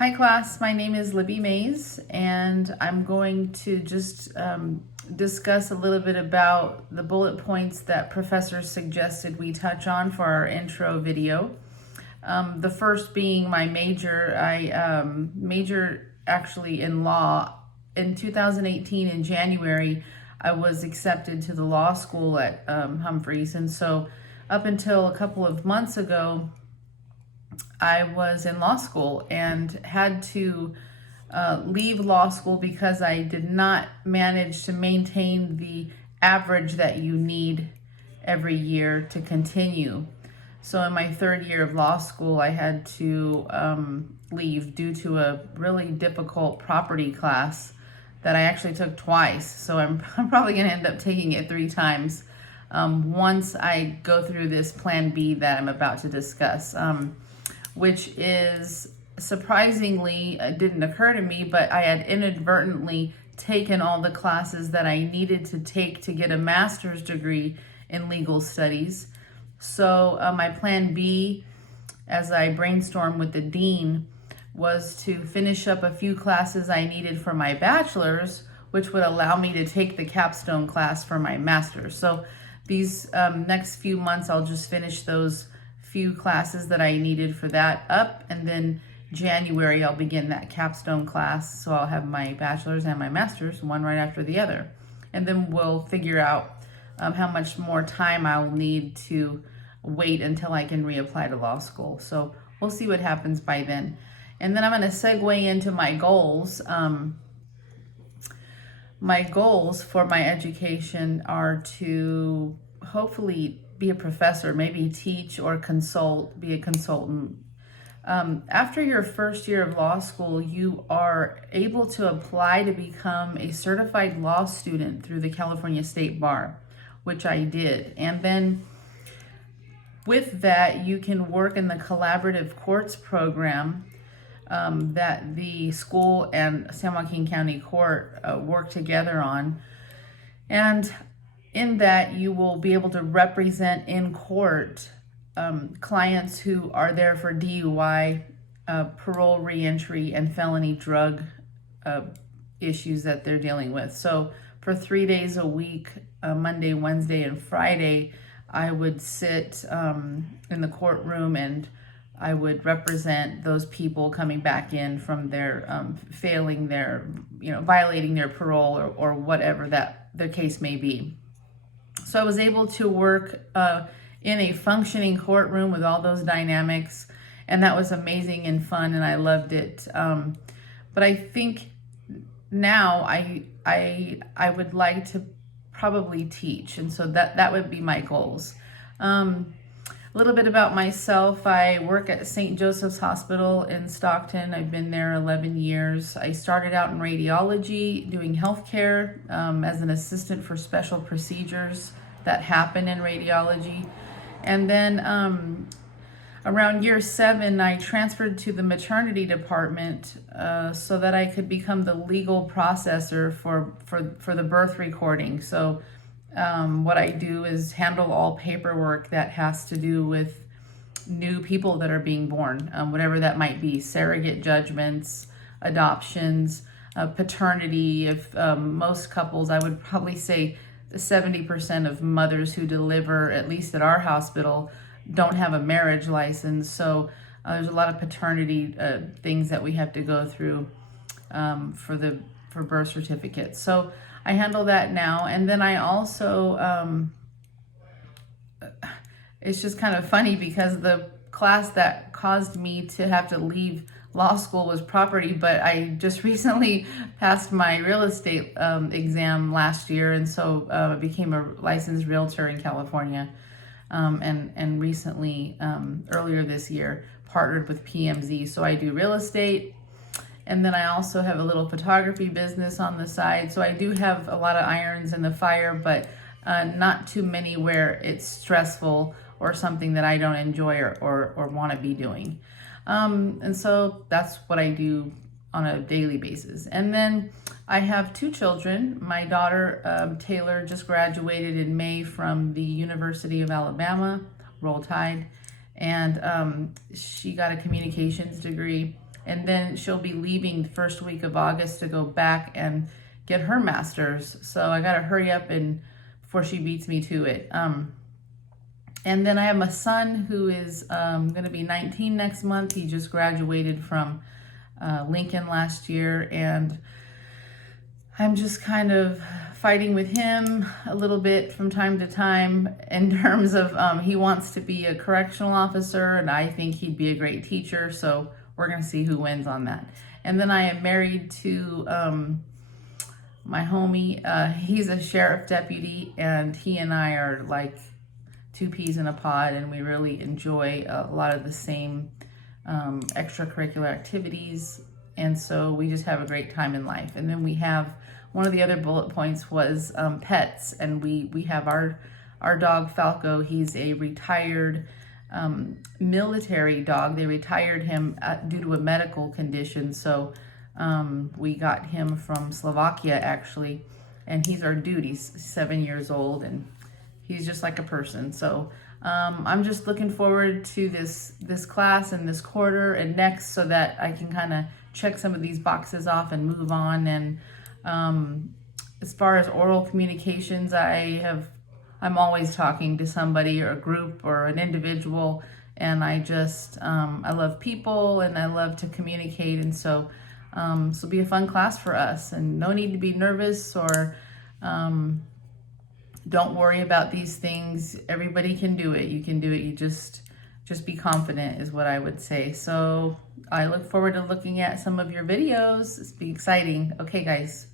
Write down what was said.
Hi class, my name is Libby Mays and I'm going to just discuss a little bit about the bullet points that professors suggested we touch on for our intro video. The first being my major. I majored actually in law. In 2018 in January, I was accepted to the law school at Humphreys, and so up until a couple of months ago, I was in law school and had to leave law school because I did not manage to maintain the average that you need every year to continue. So in my third year of law school, I had to leave due to a really difficult property class that I actually took twice. So I'm probably going to end up taking it 3 times once I go through this plan B that I'm about to discuss. Which is surprisingly, it didn't occur to me, but I had inadvertently taken all the classes that I needed to take to get a master's degree in legal studies. So my plan B, as I brainstormed with the dean, was to finish up a few classes I needed for my bachelor's, which would allow me to take the capstone class for my master's. So these next few months, I'll just finish those few classes that I needed for that up, and then January I'll begin that capstone class, so I'll have my bachelor's and my master's, one right after the other, and then we'll figure out how much more time I will need to wait until I can reapply to law school. So we'll see what happens by then. And then I'm going to segue into my goals. My goals for my education are to hopefully be a professor, maybe teach or consult, be a consultant. After your first year of law school, you are able to apply to become a certified law student through the California State Bar, which I did. And then with that, you can work in the collaborative courts program that the school and San Joaquin County Court work together on. And in that, you will be able to represent in court clients who are there for DUI, parole reentry, and felony drug issues that they're dealing with. So for 3 days a week, Monday, Wednesday, and Friday, I would sit in the courtroom and I would represent those people coming back in from their failing their, violating their parole or whatever that their case may be. So I was able to work in a functioning courtroom with all those dynamics, and that was amazing and fun, and I loved it. But I think now I would like to probably teach, and so that would be my goals. A little bit about myself. I work at St. Joseph's Hospital in Stockton. I've been there 11 years. I started out in radiology, doing healthcare as an assistant for special procedures that happen in radiology. And then around year 7, I transferred to the maternity department so that I could become the legal processor for the birth recording. So what I do is handle all paperwork that has to do with new people that are being born, whatever that might be, surrogate judgments, adoptions, paternity. If most couples, I would probably say 70% of mothers who deliver, at least at our hospital, don't have a marriage license. So there's a lot of paternity things that we have to go through for birth certificates. So I handle that now. And then I also, it's just kind of funny because the class that caused me to have to leave law school was property, but I just recently passed my real estate exam last year, and so I became a licensed realtor in California, and recently, earlier this year, partnered with PMZ. So I do real estate, and then I also have a little photography business on the side. So I do have a lot of irons in the fire, but not too many where it's stressful or something that I don't enjoy or want to be doing. And so that's what I do on a daily basis. And then I have 2 children. My daughter, Taylor, just graduated in May from the University of Alabama, Roll Tide, and she got a communications degree. And then she'll be leaving the first week of August to go back and get her master's. So I got to hurry up and before she beats me to it. And then I have my son who is going to be 19 next month. He just graduated from Lincoln last year, and I'm just kind of fighting with him a little bit from time to time in terms of he wants to be a correctional officer, and I think he'd be a great teacher. So we're going to see who wins on that. And then I am married to my homie. He's a sheriff deputy, and he and I are like two peas in a pod, and we really enjoy a lot of the same extracurricular activities, and so we just have a great time in life. And then we have one of the other bullet points was pets, and we have our dog Falco. He's a retired military dog. They retired him due to a medical condition, so we got him from Slovakia actually, and he's our dude. He's 7 years old, and he's just like a person. So I'm just looking forward to this class and this quarter and next, so that I can kind of check some of these boxes off and move on. And as far as oral communications, I'm always talking to somebody or a group or an individual, and I love people and I love to communicate. And so this will be a fun class for us, and no need to be nervous or don't worry about these things. Everybody can do it. You can do it. You just be confident is what I would say. So I look forward to looking at some of your videos. It's be exciting. Okay, guys.